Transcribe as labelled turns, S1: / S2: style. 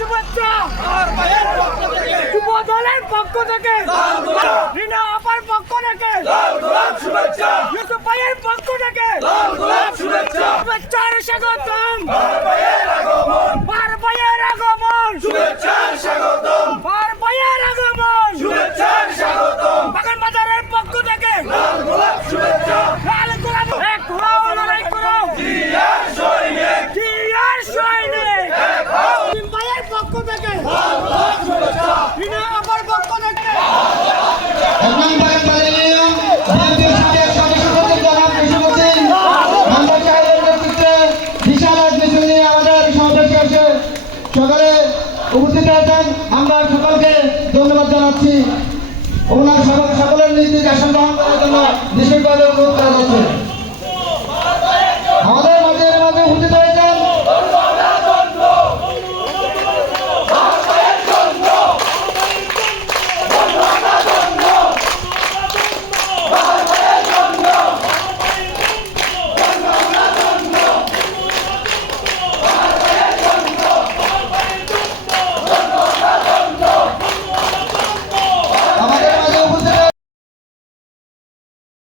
S1: শুভেচ্ছা যুব দলের পক্ষ থেকে! রিনা আপার পক্ষ থেকে! ইউসুফ ভাইয়ের পক্ষ থেকে!
S2: শুভেচ্ছা! শুভেচ্ছা সকালে উপস্থিত আছেন। আমরা সকলকে ধন্যবাদ জানাচ্ছি। ওনার সকলের